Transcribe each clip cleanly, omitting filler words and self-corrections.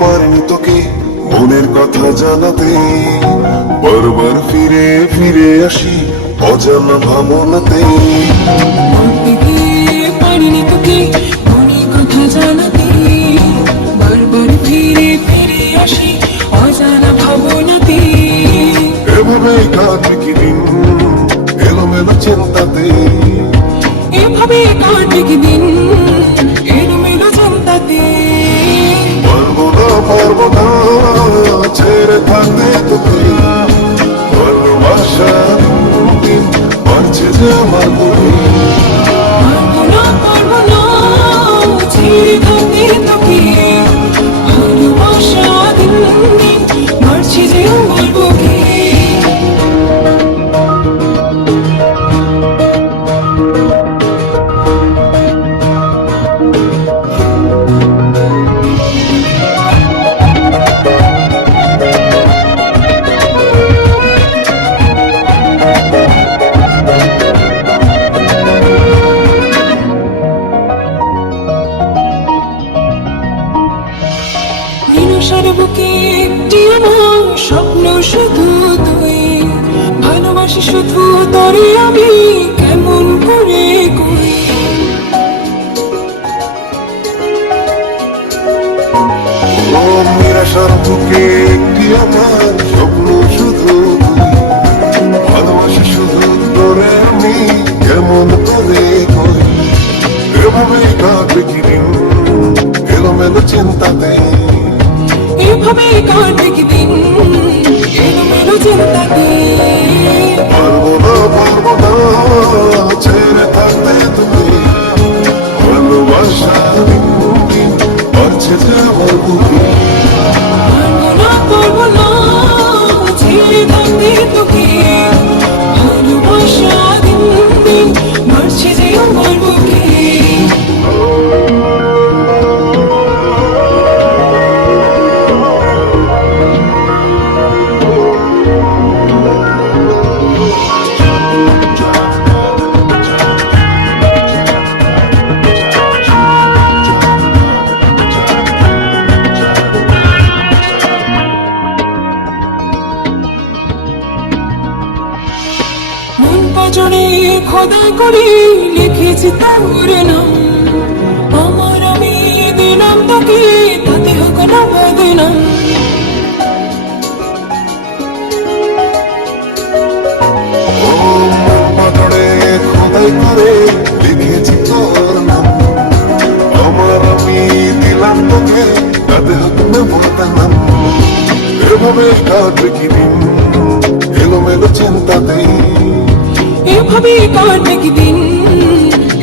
পারিনি তোকে মনের কথা জানাতে, বারবার ফিরে ফিরে আসি অজানা ভাবনাতে। বলতে গিয়ে পারিনি তোকে মনের কথা জানাতে, বারবার ফিরে ফিরে আসি অজানা ভাবনাতে। এভাবে কাটে কি দিন এলোমেলো চিন্তাতে, এভাবে কাটে কি দিন এলোমেলো চিন্তাতে। পারবো না ছেড়ে থাকতে তোকে, ভালোবাসা দিন বাড়ছে যে আমার বুকে। পারবো না ছেড়ে থাকতে তোকে, ভালোবাসা দিন দিন বাড়ছে যে আমার বুকে। নিরাশার বুকে একটি আমার স্বপ্ন শুধু তুই, ভালোবাসি শুধু তোরে আমি কেমন করে কই। ও নিরাশার বুকে একটি আমার স্বপ্ন শুধু তুই, ভালোবাসি শুধু তোরে আমি কেমন করে কই। এভাবে কাটে কি দিন এলোমেলো চিন্তাতে, এভাবে কাটে কি দিন এলোমেলো চিন্তাতে। পারবো না ছেড়ে থাকতে তুমি, ভালোবাসা দিন দিন বাড়ছে যে আমার বুকে। পারবো না ছেড়ে থাকতে তোকে, ভালোবাসা দিন দিন বাড়ছে যে আমার বুকে। মন পাজরে খোদাই করে লিখেছি তোর নাম, আমার আমি দিলাম তোকে তাতে হোক না বদনাম। ও পাথরে খোদাই করে লিখেছি তোর নাম, আমার আমি দিলাম তোকে তাতে হোক না বদনাম। এভাবে কাটে কি দিন এলোমেলো চিন্তাতে, এভাবে কাটে কি দিন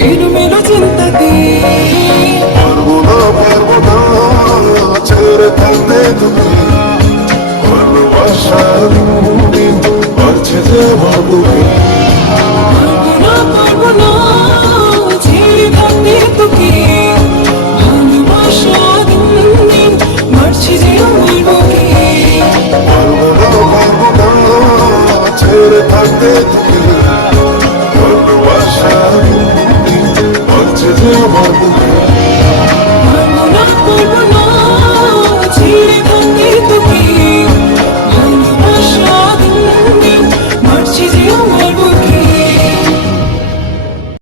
এলোমেলো চিন্তাতে।